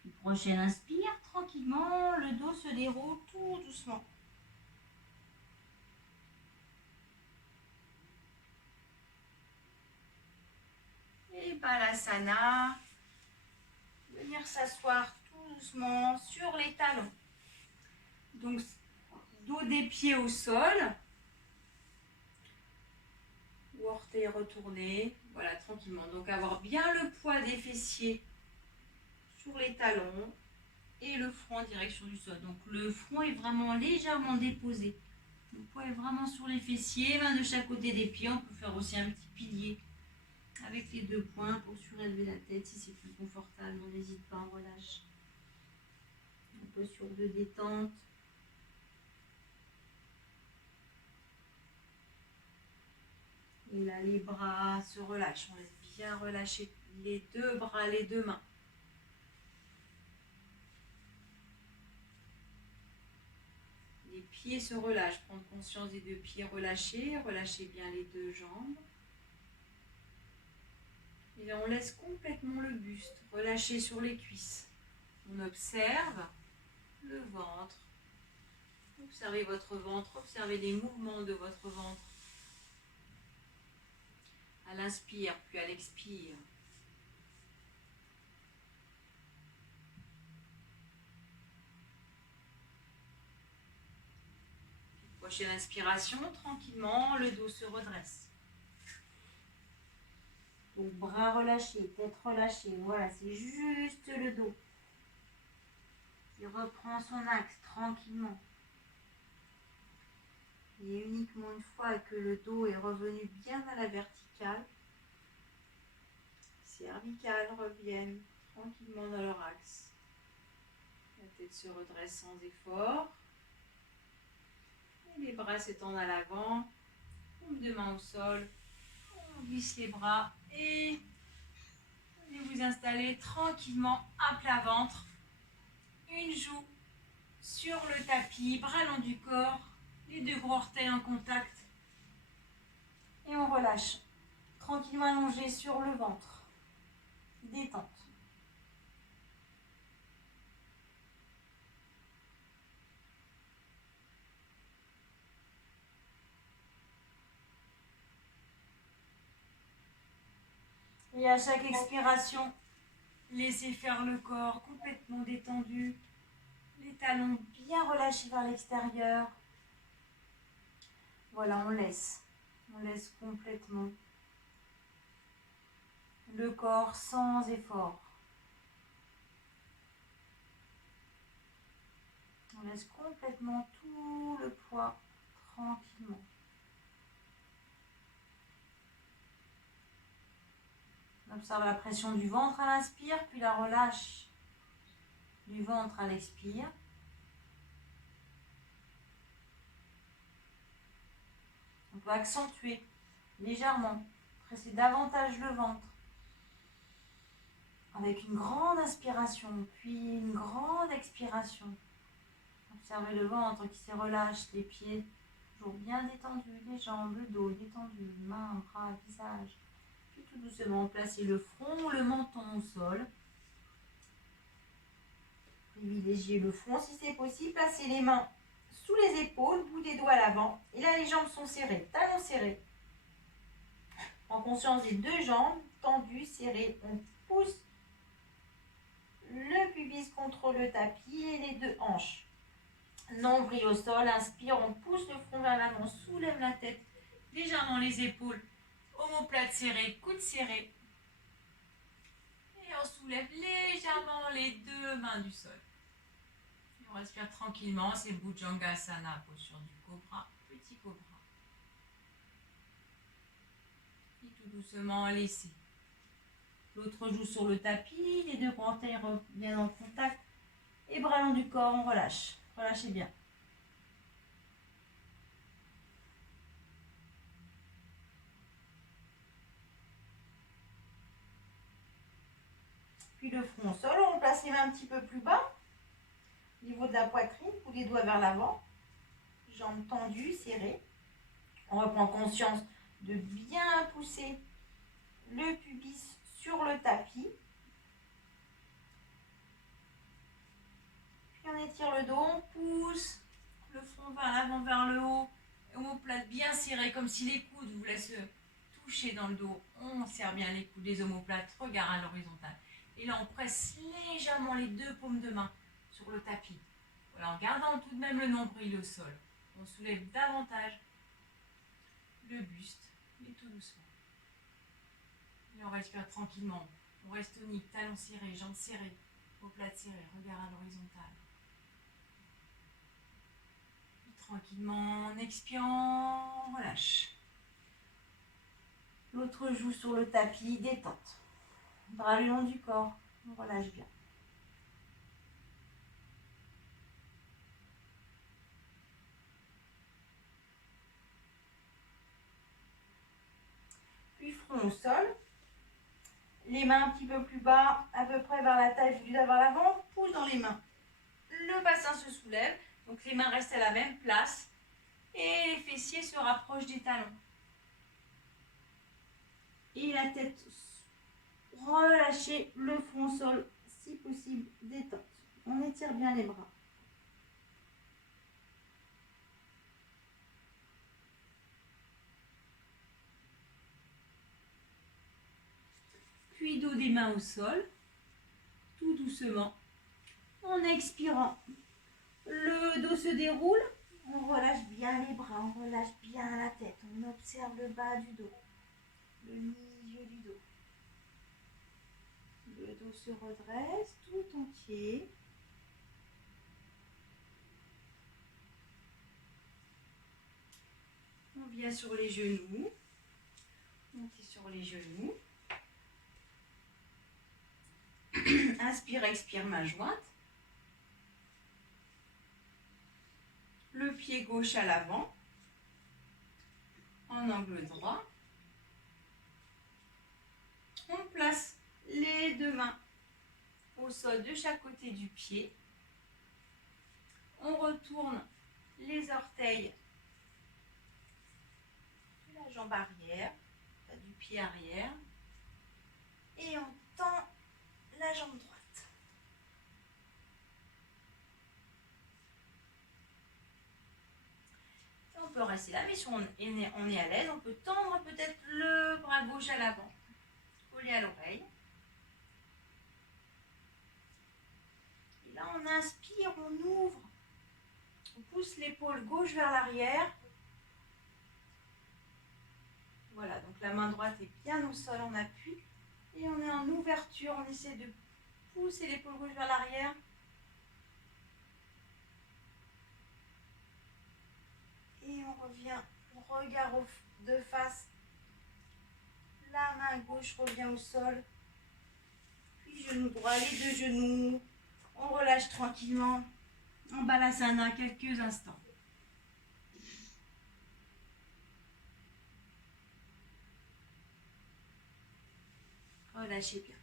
Puis prochaine inspire, tranquillement, le dos se déroule tout doucement. Et Balasana. Venir s'asseoir tout doucement sur les talons. Donc, dos des pieds au sol. Ou orteils retournés. Voilà, tranquillement. Donc, avoir bien le poids des fessiers sur les talons et le front en direction du sol. Donc, le front est vraiment légèrement déposé. Le poids est vraiment sur les fessiers, main de chaque côté des pieds. On peut faire aussi un petit pilier avec les deux poings pour surélever la tête si c'est plus confortable. On n'hésite pas, on relâche. En posture de détente. Et là, les bras se relâchent. On laisse bien relâcher les deux bras, les deux mains. Les pieds se relâchent. Prendre conscience des deux pieds relâchés. Relâchez bien les deux jambes. Et là, on laisse complètement le buste relâché sur les cuisses. On observe le ventre. Observez votre ventre. Observez les mouvements de votre ventre. À l'inspire, puis à l'expire. Prochaine inspiration, tranquillement, le dos se redresse. Donc bras relâchés, tête relâchée, voilà, c'est juste le dos. Il reprend son axe tranquillement. Et uniquement une fois que le dos est revenu bien à la verticale, les cervicales reviennent tranquillement dans leur axe. La tête se redresse sans effort. Et les bras s'étendent à l'avant. Paume de main au sol. On glisse les bras et vous installez tranquillement à plat ventre. Une joue sur le tapis, bras long du corps, les deux gros orteils en contact. Et on relâche. Tranquillement allongé sur le ventre. Détente. Et à chaque expiration, laissez faire le corps complètement détendu. Les talons bien relâchés vers l'extérieur. Voilà, on laisse. On laisse complètement le corps sans effort. On laisse complètement tout le poids tranquillement. On observe la pression du ventre à l'inspire, puis la relâche du ventre à l'expire. On peut accentuer légèrement, presser davantage le ventre avec une grande inspiration, puis une grande expiration. Observez le ventre qui se relâche, les pieds toujours bien détendus, les jambes, le dos détendu, mains, bras, visage. Puis tout doucement, placez le front, le menton au sol. Privilégiez le front si c'est possible. Placez les mains sous les épaules, bout des doigts à l'avant. Et là, les jambes sont serrées, talons serrés. En conscience des deux jambes, tendues, serrées. On pousse le pubis contre le tapis et les deux hanches. Nombril au sol, inspire, on pousse le front vers l'avant, on soulève la tête, légèrement les épaules, omoplate serrée, coude serré. Et on soulève légèrement les deux mains du sol. Et on respire tranquillement, c'est Bhujangasana, posture du cobra, petit cobra. Et tout doucement, laissez. L'autre joue sur le tapis, les deux grands orteils reviennent en contact. Et bras long du corps, on relâche. Relâchez bien. Puis le front au sol, on place les mains un petit peu plus bas, au niveau de la poitrine, ou les doigts vers l'avant. Jambes tendues, serrées. On reprend conscience de bien pousser le pubis sur le tapis. Puis on étire le dos, on pousse le front vers l'avant, vers le haut. Et omoplate bien serré, comme si les coudes vous laissent toucher dans le dos. On serre bien les coudes, les omoplates, regard à l'horizontale. Et là, on presse légèrement les deux paumes de main sur le tapis. Voilà, en gardant tout de même le nombril au sol. On soulève davantage le buste, mais tout doucement. Et on respire tranquillement. On reste tonique, talons serrés, jambes serrées, omoplates serrées, regard à l'horizontale. Tranquillement, en expirant, on relâche. L'autre joue sur le tapis, détente. Bras le long du corps, on relâche bien. Puis front au sol. Les mains un petit peu plus bas, à peu près vers la taille du vers l'avant. Pousse dans les mains. Le bassin se soulève, donc les mains restent à la même place. Et les fessiers se rapprochent des talons. Et la tête relâchée, le front au sol, si possible, détente. On étire bien les bras. Puis dos des mains au sol, tout doucement, en expirant. Le dos se déroule, on relâche bien les bras, on relâche bien la tête, on observe le bas du dos, le milieu du dos. Le dos se redresse tout entier. On vient sur les genoux, monter sur les genoux. Inspire, expire, main jointe. Le pied gauche à l'avant, en angle droit. On place les deux mains au sol de chaque côté du pied. On retourne les orteils de la jambe arrière, du pied arrière. Et on tend la jambe droite. On peut rester là, mais si on est à l'aise, on peut tendre peut-être le bras gauche à l'avant, collé à l'oreille. Et là, on inspire, on ouvre. On pousse l'épaule gauche vers l'arrière. Voilà, donc la main droite est bien au sol en appui. Et on est en ouverture, on essaie de pousser l'épaule gauche vers l'arrière. Et on revient, regard de face. La main gauche revient au sol. Puis genou droit, les deux genoux. On relâche tranquillement. En balasana quelques instants. Relâchez bien.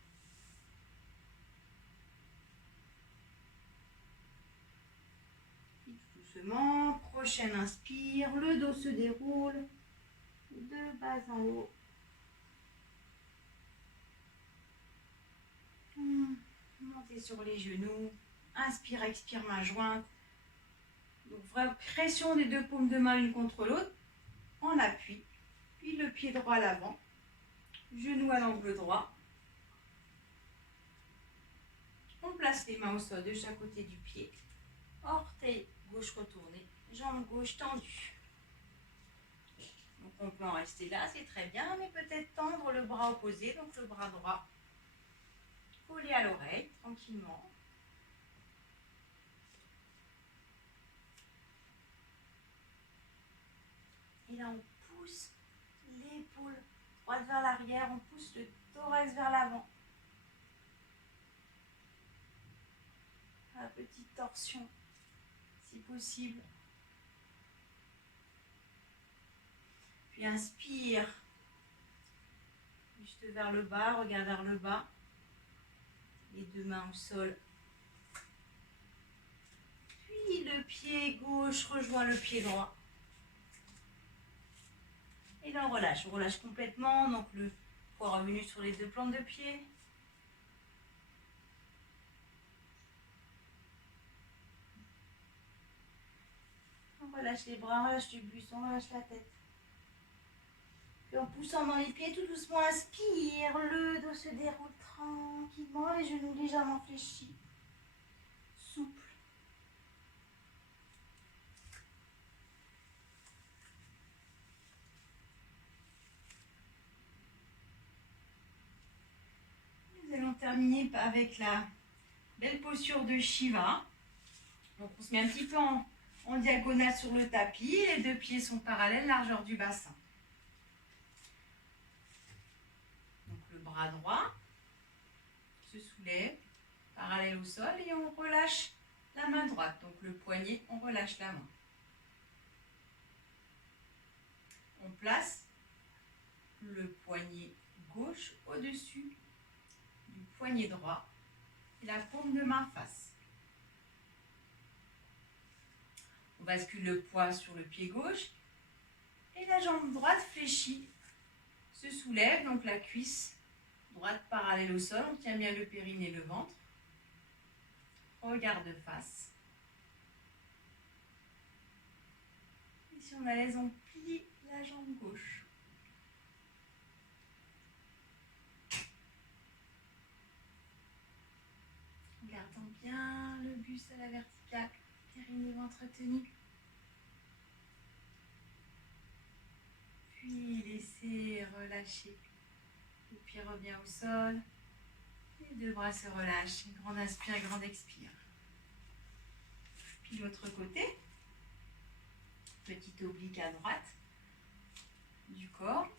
Doucement, prochaine inspire, le dos se déroule de bas en haut. Montez sur les genoux, inspire, expire, main jointe. Donc vraie pression des deux paumes de main l'une contre l'autre, en appui, puis le pied droit à l'avant, genou à l'angle droit. On place les mains au sol de chaque côté du pied, orteil gauche retourné, jambe gauche tendue. Donc on peut en rester là, c'est très bien, mais peut-être tendre le bras opposé, donc le bras droit collé à l'oreille, tranquillement. Et là, on pousse l'épaule droite vers l'arrière, on pousse le thorax vers l'avant. La petite torsion, si possible. Puis inspire, juste vers le bas, regarde vers le bas. Les deux mains au sol. Puis le pied gauche rejoint le pied droit. Et là on relâche complètement, donc le poids revenu sur les deux plantes de pied. On relâche les bras, on relâche le buste, on relâche la tête. Puis en poussant dans les pieds, tout doucement, inspire, le dos se déroule tranquillement, les genoux légèrement fléchis, souple. Nous allons terminer avec la belle posture de Shiva. Donc on se met un petit peu en diagonale sur le tapis, les deux pieds sont parallèles, largeur du bassin. bras droit se soulève, parallèle au sol, et on relâche la main droite. Donc le poignet, on relâche la main. On place le poignet gauche au-dessus du poignet droit et la paume de main face. On bascule le poids sur le pied gauche et la jambe droite fléchie se soulève, donc la cuisse droite parallèle au sol, on tient bien le périnée et le ventre. Regard de face. Et si on est à l'aise, on plie la jambe gauche. Gardons bien le buste à la verticale, périnée, ventre tenu. Puis laissez relâcher. Le pied revient au sol. Les deux bras se relâchent. Grande inspire, grande expire. Puis l'autre côté. Petit oblique à droite du corps.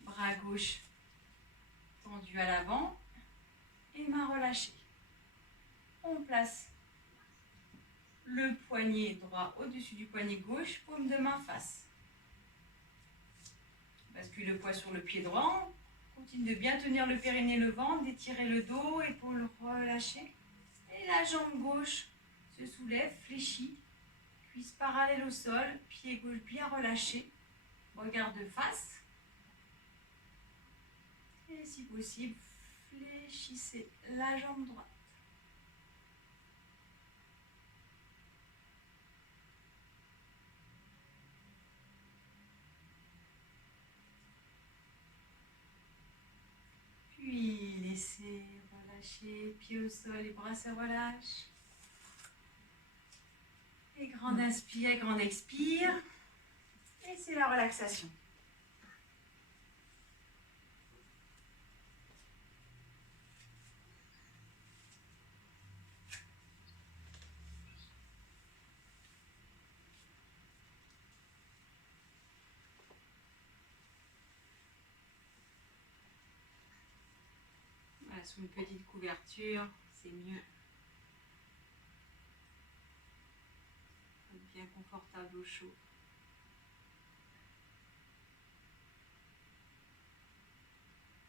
Bras gauche tendu à l'avant. Et main relâchée. On place le poignet droit au-dessus du poignet gauche, paume de main face. Bascule le poids sur le pied droit. Continue de bien tenir le périnée, le ventre, d'étirer le dos, épaules relâchées. Et la jambe gauche se soulève, fléchit. Cuisse parallèle au sol, pied gauche bien relâché. Regard de face. Et si possible, fléchissez la jambe droite. Puis laissez relâcher, pied au sol, les bras se relâchent. Et grande inspire, grande expire. Et c'est la relaxation. Voilà, sous une petite couverture, c'est mieux. Bien confortable au chaud.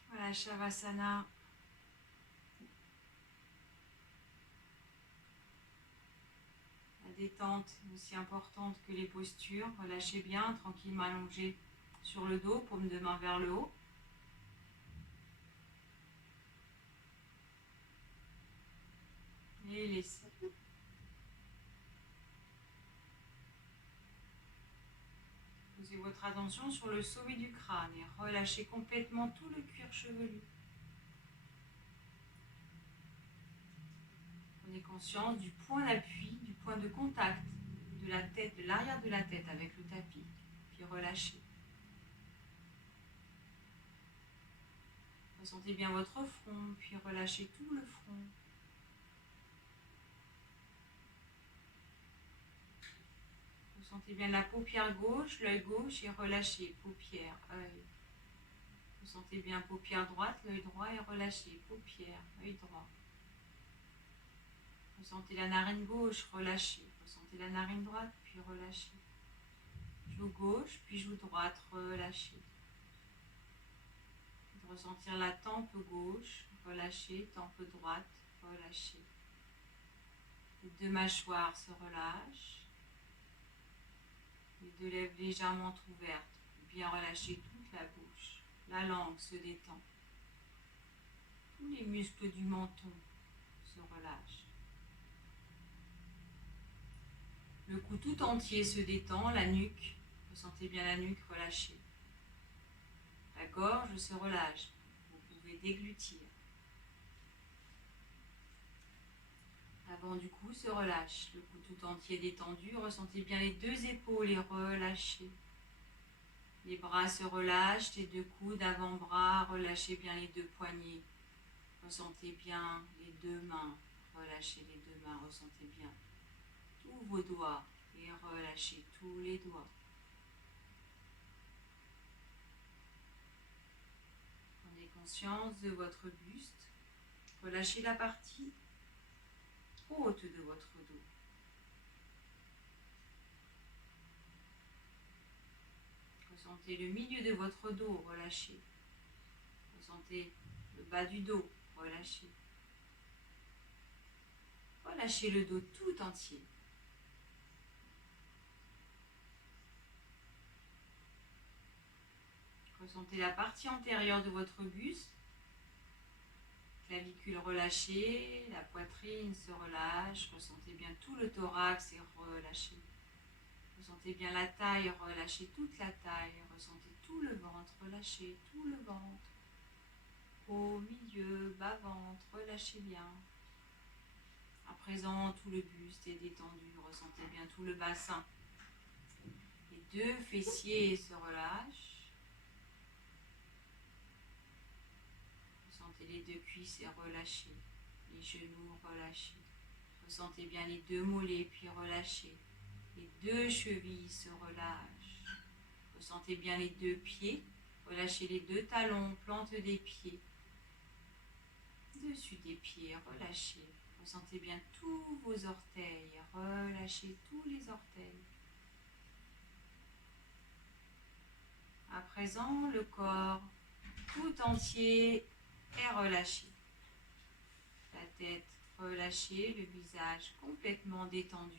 Voilà, Shavasana. La détente est aussi importante que les postures. Relâchez bien, tranquillement allongé sur le dos, paume de main vers le haut. Et laissez. Posez votre attention sur le sommet du crâne et relâchez complètement tout le cuir chevelu. Prenez conscience du point d'appui, du point de contact de la tête, de l'arrière de la tête avec le tapis. Puis relâchez. Ressentez bien votre front, puis relâchez tout le front. Ressentez bien la paupière gauche, l'œil gauche et relâchez, paupière, œil. Ressentez bien paupière droite, l'œil droit et relâchez, paupière, œil droit. Ressentez la narine gauche, relâchez. Ressentez la narine droite, puis relâchez. Joue gauche, puis joue droite, relâchez. Ressentir la tempe gauche, relâchez, tempe droite, relâchez. Les deux mâchoires se relâchent. Les deux lèvres légèrement ouvertes, bien relâcher toute la bouche. La langue se détend. Tous les muscles du menton se relâchent. Le cou tout entier se détend, la nuque, ressentez bien la nuque relâchée. La gorge se relâche, vous pouvez déglutir. L'avant du cou se relâche, le cou tout entier détendu, ressentez bien les deux épaules et relâchez. Les bras se relâchent, les deux coudes, avant-bras, relâchez bien les deux poignets. Ressentez bien les deux mains, relâchez les deux mains, ressentez bien tous vos doigts et relâchez tous les doigts. conscience de votre buste. Relâchez la partie haute de votre dos. Ressentez le milieu de votre dos relâché. Ressentez le bas du dos relâché. Relâchez le dos tout entier. Ressentez la partie antérieure de votre buste. Clavicule relâchée, la poitrine se relâche. Ressentez bien tout le thorax est relâché. Ressentez bien la taille, relâchez toute la taille. Ressentez tout le ventre, relâchez tout le ventre. Haut, milieu, bas ventre, relâchez bien. À présent, tout le buste est détendu. Ressentez bien tout le bassin. Les deux fessiers se relâchent. Ressentez les deux cuisses relâchées. Les genoux relâchés. Ressentez bien les deux mollets puis relâchez. Les deux chevilles se relâchent. Ressentez bien les deux pieds. Relâchez les deux talons, plante des pieds. Dessus des pieds, relâchez. Ressentez bien tous vos orteils. Relâchez tous les orteils. À présent, le corps tout entier est relâché. La tête relâchée, le visage complètement détendu.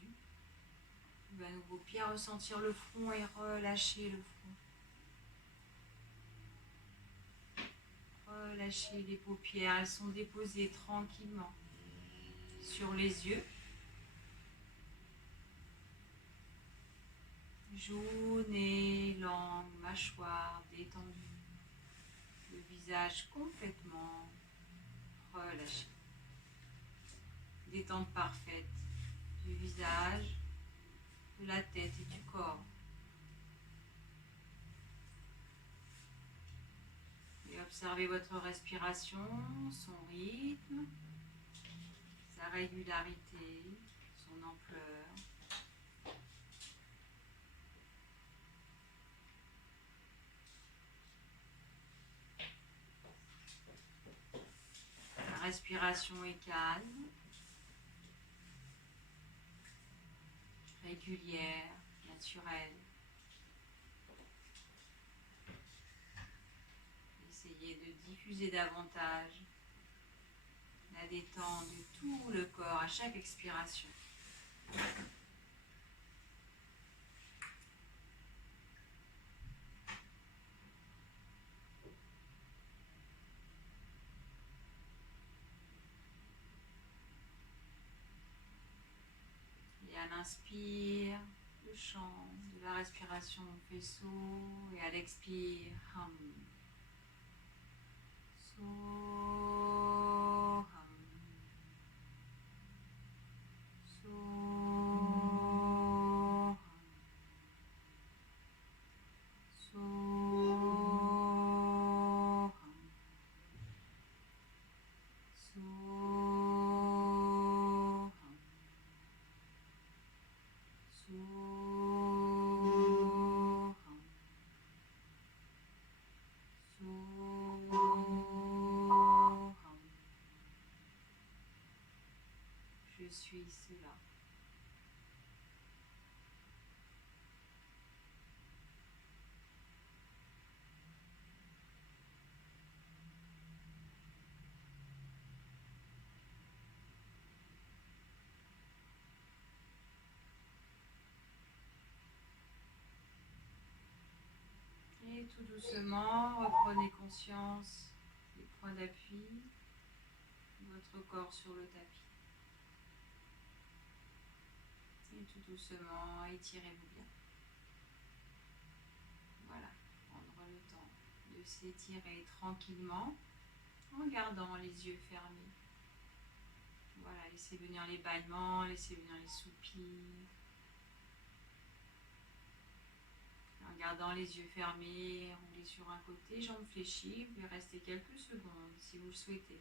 Vous pouvez à nouveau bien ressentir le front et relâcher le front. Relâchez les paupières, elles sont déposées tranquillement sur les yeux. Joues, nez, langue, mâchoire détendue. Le visage complètement relâché. Détente parfaite du visage, de la tête et du corps. Et observez votre respiration, son rythme, sa régularité, son ampleur. La respiration est calme, régulière, naturelle. Essayez de diffuser davantage la détente de tout le corps à chaque expiration. Et à l'inspire, le chant de la respiration au faisceau, et à l'expire, hum. Soham. Soham. Soham. Soham. Soham. Soham. Je suis cela. Et tout doucement, reprenez conscience des points d'appui de votre corps sur le tapis. Et tout doucement, étirez-vous bien. Voilà, prendre le temps de s'étirer tranquillement en gardant les yeux fermés. Voilà, laissez venir les bâillements, laissez venir les soupirs. En gardant les yeux fermés, roulez sur un côté, jambes fléchies, vous pouvez rester quelques secondes si vous le souhaitez.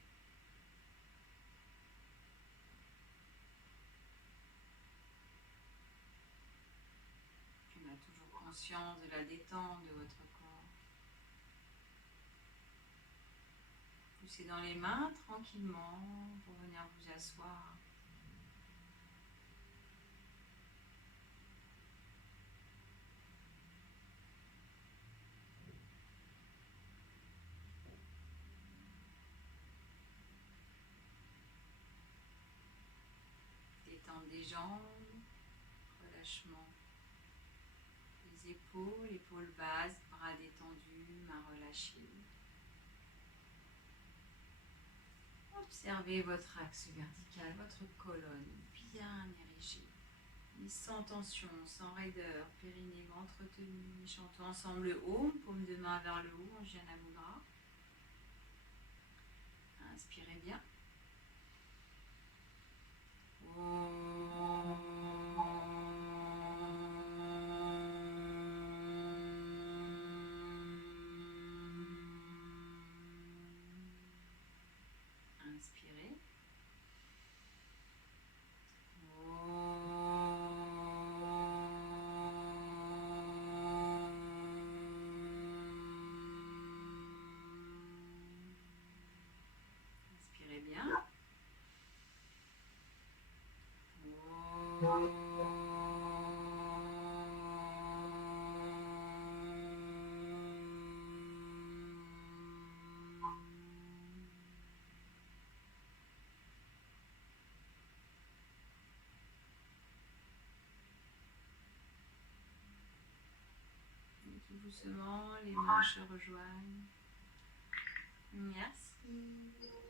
Puis on a toujours conscience de la détente de votre corps. poussez dans les mains tranquillement pour venir vous asseoir. Détente des jambes, relâchement des épaules basses, bras détendus, mains relâchées. Observez votre axe vertical, votre colonne bien érigée. Et sans tension, sans raideur, périnée, ventre tenu. Chantons ensemble le Om, paume de main vers le haut, en Jnana Mudra. Inspirez bien. Inspirez. Inspirez bien. Et tout doucement, les mains se rejoignent. Merci.